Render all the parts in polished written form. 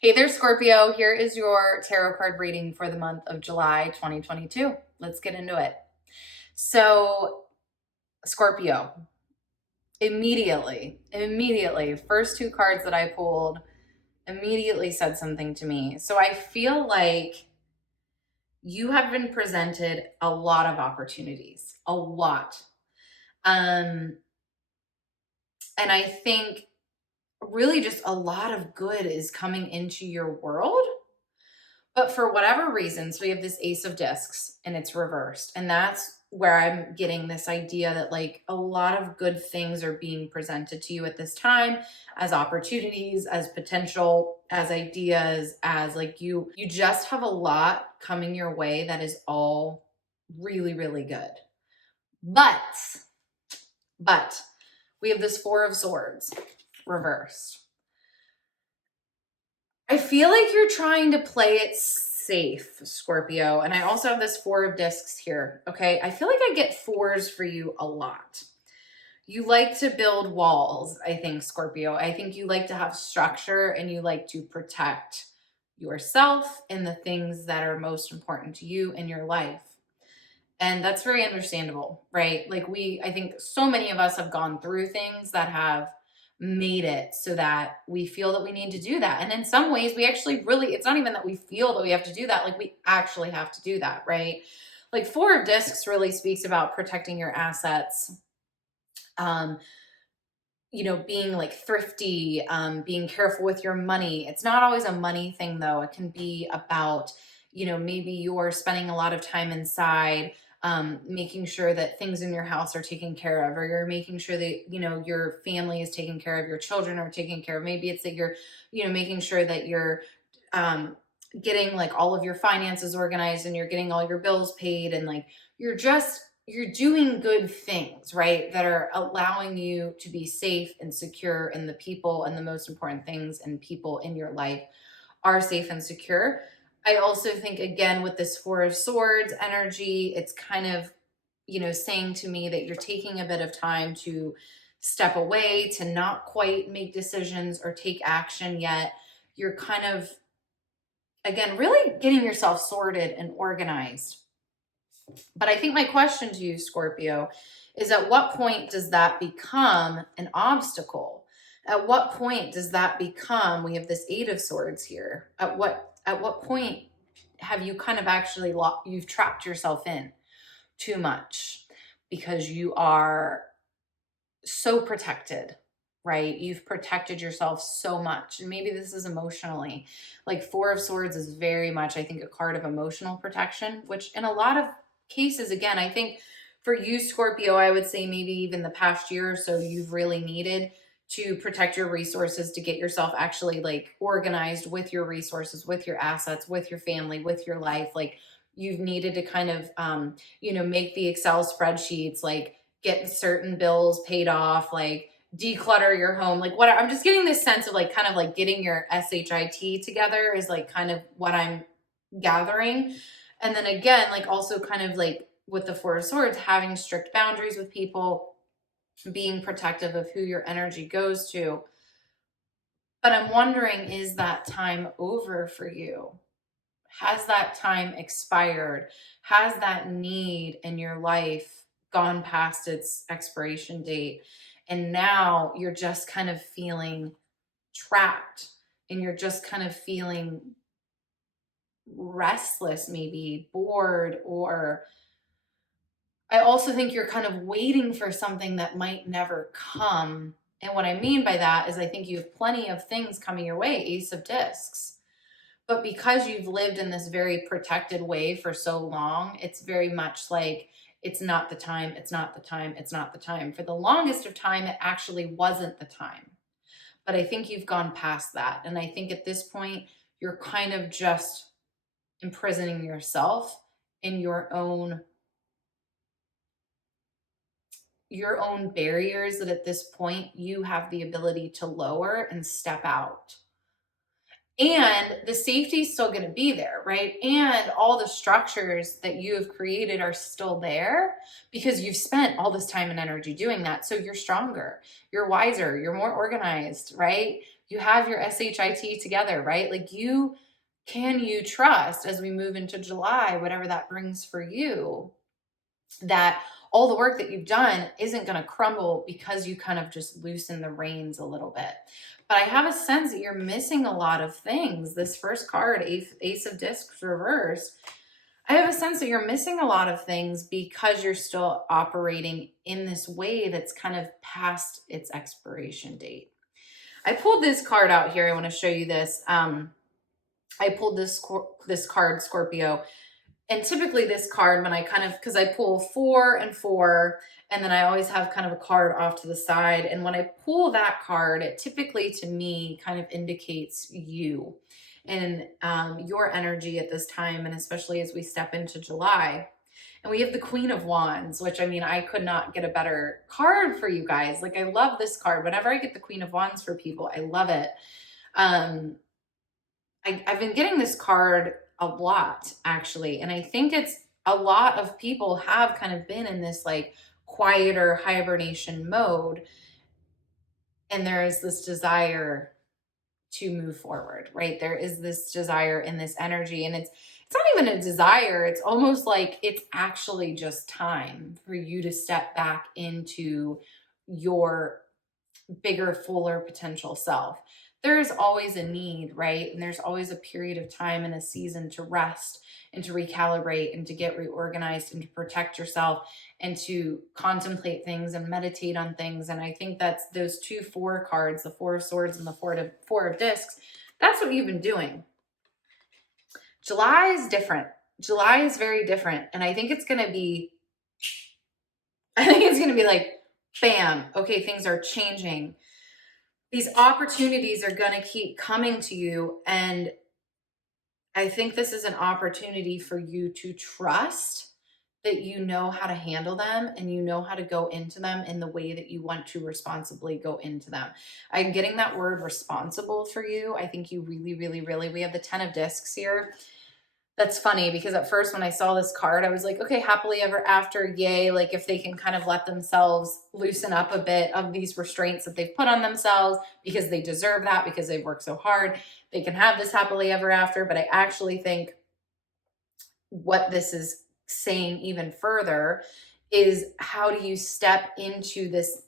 Hey there, Scorpio. Here is your tarot card reading for the month of July 2022. Let's get into it. So, Scorpio, immediately, first two cards that I pulled immediately said something to me. So, I feel like you have been presented a lot of opportunities, a lot. And I think really just a lot of good is coming into your world. But for whatever reason, so we have this Ace of Discs and it's reversed. And that's where I'm getting this idea that like a lot of good things are being presented to you at this time as opportunities, as potential, as ideas, as like you just have a lot coming your way that is all really, really good. But we have this Four of Swords reversed. I feel like you're trying to play it safe, Scorpio. And I also have this Four of Discs here. Okay. I feel like I get fours for you a lot. You like to build walls, I think, Scorpio. I think you like to have structure and you like to protect yourself and the things that are most important to you in your life. And that's very understandable, right? Like I think so many of us have gone through things that have made it so that we feel that we need to do that. And in some ways, we actually really, it's not even that we feel that we have to do that. Like we actually have to do that, right? Like Four of Discs really speaks about protecting your assets, being like thrifty, being careful with your money. It's not always a money thing though. It can be about, maybe you're spending a lot of time inside, making sure that things in your house are taken care of, or you're making sure that, your family is taken care of, your children are taken care of. Maybe it's that you're, making sure that you're, getting like all of your finances organized and you're getting all your bills paid and like, you're doing good things, right? That are allowing you to be safe and secure, and the people and the most important things and people in your life are safe and secure. I also think, again, with this Four of Swords energy, it's kind of, saying to me that you're taking a bit of time to step away, to not quite make decisions or take action yet. You're kind of, again, really getting yourself sorted and organized. But I think my question to you, Scorpio, is at what point does that become an obstacle? At what point does that become, we have this Eight of Swords here. At what point have you kind of actually you've trapped yourself in too much because you are so protected, right? You've protected yourself so much. And maybe this is emotionally. Like Four of Swords is very much, I think, a card of emotional protection, which in a lot of cases, again, I think for you, Scorpio, I would say maybe even the past year or so, you've really needed to protect your resources, to get yourself actually like organized with your resources, with your assets, with your family, with your life. Like you've needed to kind of, make the Excel spreadsheets, like get certain bills paid off, like declutter your home, like what I'm just getting this sense of like kind of like getting your SHIT together is like kind of what I'm gathering. And then again, like also kind of like with the Four of Swords, having strict boundaries with people, being protective of who your energy goes to. But I'm wondering, is that time over for you? Has that time expired? Has that need in your life gone past its expiration date? And now you're just kind of feeling trapped and you're just kind of feeling restless, maybe bored, or I also think you're kind of waiting for something that might never come. And what I mean by that is I think you have plenty of things coming your way, Ace of Discs. But because you've lived in this very protected way for so long, it's very much like it's not the time, it's not the time, it's not the time. For the longest of time, it actually wasn't the time. But I think you've gone past that. And I think at this point, you're kind of just imprisoning yourself in your own barriers that at this point you have the ability to lower and step out. And the safety is still going to be there, right? And all the structures that you have created are still there because you've spent all this time and energy doing that. So you're stronger, you're wiser, you're more organized, right? You have your SHIT together, right? Like can you trust as we move into July, whatever that brings for you, that all the work that you've done isn't going to crumble because you kind of just loosen the reins a little bit. But I have a sense that you're missing a lot of things. This first card, Ace of Discs reverse, I have a sense that you're missing a lot of things because you're still operating in this way that's kind of past its expiration date. I pulled this card out here. I want to show you this. I pulled this card, Scorpio. And typically this card, when I because I pull 4 and 4, and then I always have kind of a card off to the side. And when I pull that card, it typically to me kind of indicates you and your energy at this time. And especially as we step into July. And we have the Queen of Wands, which, I mean, I could not get a better card for you guys. Like, I love this card. Whenever I get the Queen of Wands for people, I love it. I've been getting this card a lot, actually. And I think it's a lot of people have kind of been in this like quieter hibernation mode. And there is this desire to move forward, right? There is this desire in this energy. And it's not even a desire. It's almost like it's actually just time for you to step back into your bigger, fuller potential self. There is always a need, right? And there's always a period of time and a season to rest and to recalibrate and to get reorganized and to protect yourself and to contemplate things and meditate on things. And I think that's those 2 4 cards, the 4 of Swords and the four of Discs. That's what you've been doing. July is different. July is very different. And I think it's going to be like, bam, okay, things are changing. These opportunities are going to keep coming to you. And I think this is an opportunity for you to trust that you know how to handle them and you know how to go into them in the way that you want to responsibly go into them. I'm getting that word responsible for you. I think you really, really, really, we have the 10 of Discs here. That's funny because at first when I saw this card, I was like, okay, happily ever after, yay. Like if they can kind of let themselves loosen up a bit of these restraints that they've put on themselves because they deserve that, because they've worked so hard, they can have this happily ever after. But I actually think what this is saying even further is how do you step into this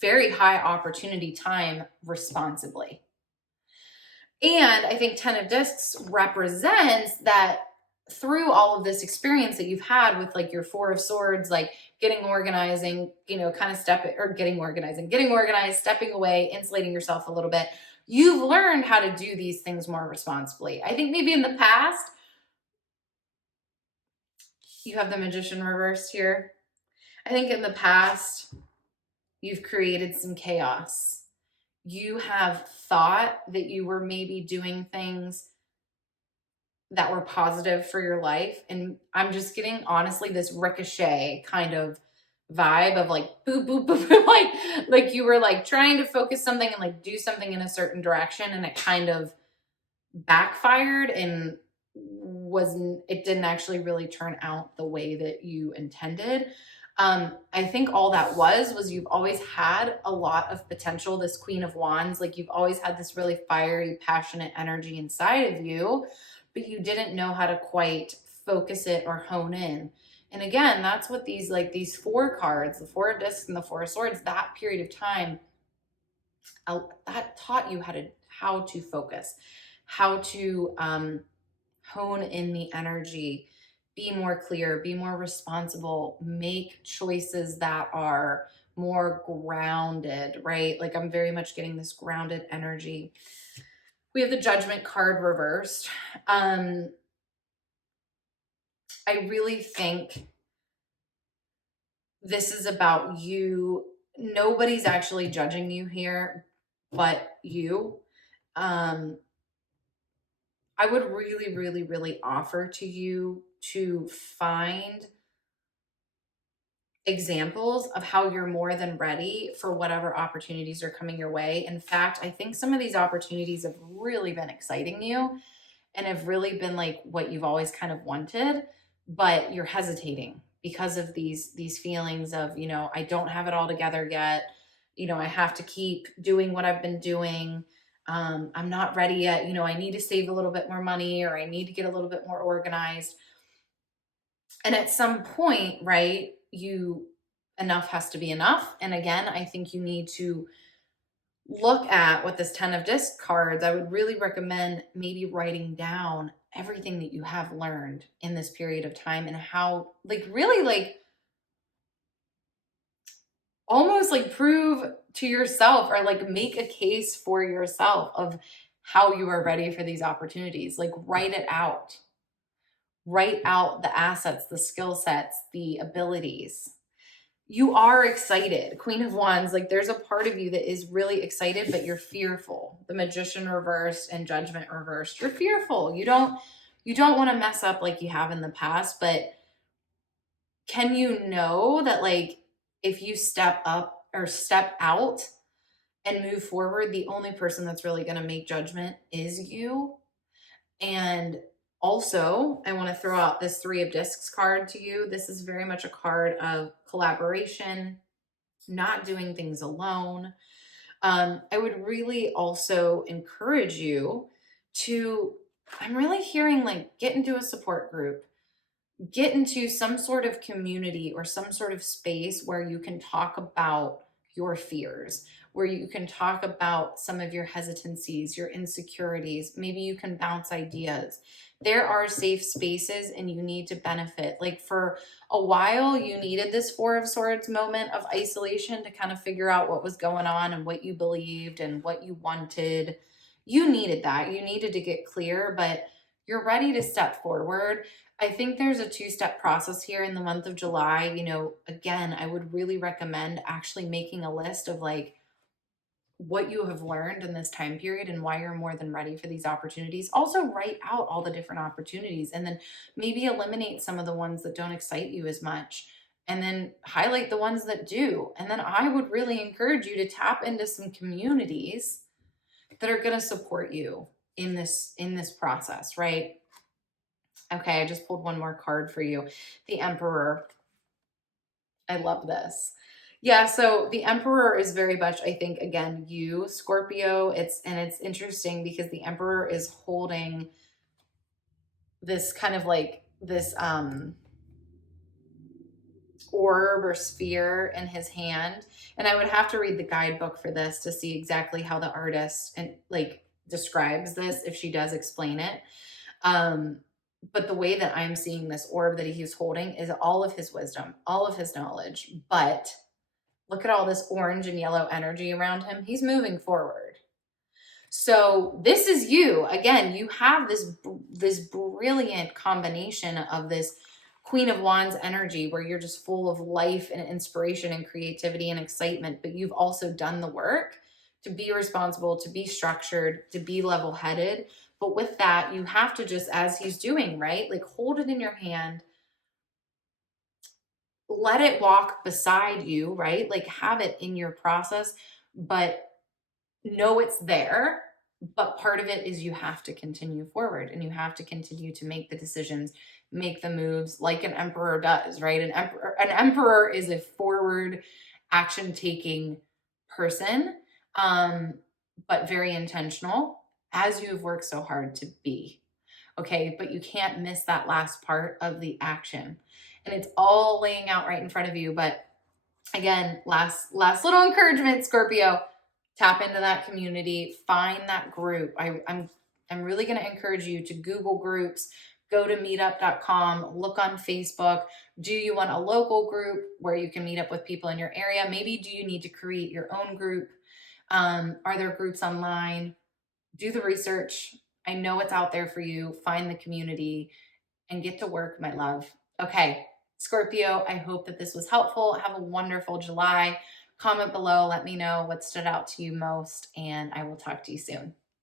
very high opportunity time responsibly? And I think 10 of Discs represents that through all of this experience that you've had with like your 4 of Swords, like getting organized, stepping away, insulating yourself a little bit, you've learned how to do these things more responsibly. I think maybe in the past, you have the Magician reversed here. I think in the past, you've created some chaos. You have thought that you were maybe doing things that were positive for your life. And I'm just getting, honestly, this ricochet kind of vibe of like, boop, boop, boop, boop, like you were like trying to focus something and like do something in a certain direction. And it kind of backfired and it didn't actually really turn out the way that you intended. I think all that was you've always had a lot of potential, this Queen of Wands, like you've always had this really fiery, passionate energy inside of you, but you didn't know how to quite focus it or hone in. And again, that's what these 4 cards, the 4 of Discs and the 4 of Swords, that period of time, that taught you how to focus, how to hone in the energy, be more clear, be more responsible, make choices that are more grounded, right? Like I'm very much getting this grounded energy. We have the Judgment card reversed. I really think this is about you. Nobody's actually judging you here but you. I would really, really, really offer to you to find examples of how you're more than ready for whatever opportunities are coming your way. In fact, I think some of these opportunities have really been exciting you and have really been like what you've always kind of wanted, but you're hesitating because of these feelings of, I don't have it all together yet. I have to keep doing what I've been doing. I'm not ready yet. I need to save a little bit more money, or I need to get a little bit more organized. And at some point, right, enough has to be enough. And again, I think you need to look at what this 10 of disc cards. I would really recommend maybe writing down everything that you have learned in this period of time, and how, like, really, like, almost like prove to yourself, or like make a case for yourself of how you are ready for these opportunities. Like, write it out. Write out the assets, the skill sets, the abilities. You are excited. Queen of Wands, like, there's a part of you that is really excited, but you're fearful. The Magician reversed and Judgment reversed. You're fearful. You don't want to mess up like you have in the past, but can you know that, like, if you step up or step out and move forward, the only person that's really going to make judgment is you? And also, I want to throw out this Three of Discs card to you. This is very much a card of collaboration, not doing things alone. I would really also encourage you to, I'm really hearing, like, get into a support group, get into some sort of community or some sort of space where you can talk about your fears, where you can talk about some of your hesitancies, your insecurities. Maybe you can bounce ideas. There are safe spaces, and you need to benefit. Like, for a while, you needed this Four of Swords moment of isolation to kind of figure out what was going on and what you believed and what you wanted. You needed that. You needed to get clear, but you're ready to step forward. I think there's a two-step process here in the month of July. Again, I would really recommend actually making a list of, like, what you have learned in this time period and why you're more than ready for these opportunities. Also, write out all the different opportunities, and then maybe eliminate some of the ones that don't excite you as much, and then highlight the ones that do. And then I would really encourage you to tap into some communities that are going to support you in this process, right? Okay, I just pulled one more card for you. The Emperor. I love this. Yeah, so the Emperor is very much, I think, again, you, Scorpio. It's interesting because the Emperor is holding this kind of like this orb or sphere in his hand. And I would have to read the guidebook for this to see exactly how the artist and like describes this, if she does explain it. But the way that I'm seeing this orb that he's holding is all of his wisdom, all of his knowledge. But look at all this orange and yellow energy around him. He's moving forward. So this is you. Again, you have this brilliant combination of this Queen of Wands energy where you're just full of life and inspiration and creativity and excitement, but you've also done the work to be responsible, to be structured, to be level-headed. But with that, you have to just, as he's doing, right? Like, hold it in your hand, let it walk beside you, right? Like, have it in your process, but know it's there. But part of it is you have to continue forward, and you have to continue to make the decisions, make the moves like an emperor does, right? An emperor is a forward action taking person, but very intentional, as you've worked so hard to be. Okay, but you can't miss that last part of the action. And it's all laying out right in front of you. But again, last little encouragement, Scorpio, tap into that community, find that group. I'm really going to encourage you to Google groups, go to meetup.com, look on Facebook. Do you want a local group where you can meet up with people in your area? Maybe do you need to create your own group? Are there groups online? Do the research. I know it's out there for you. Find the community and get to work, my love. Okay, Scorpio, I hope that this was helpful. Have a wonderful July. Comment below. Let me know what stood out to you most, and I will talk to you soon.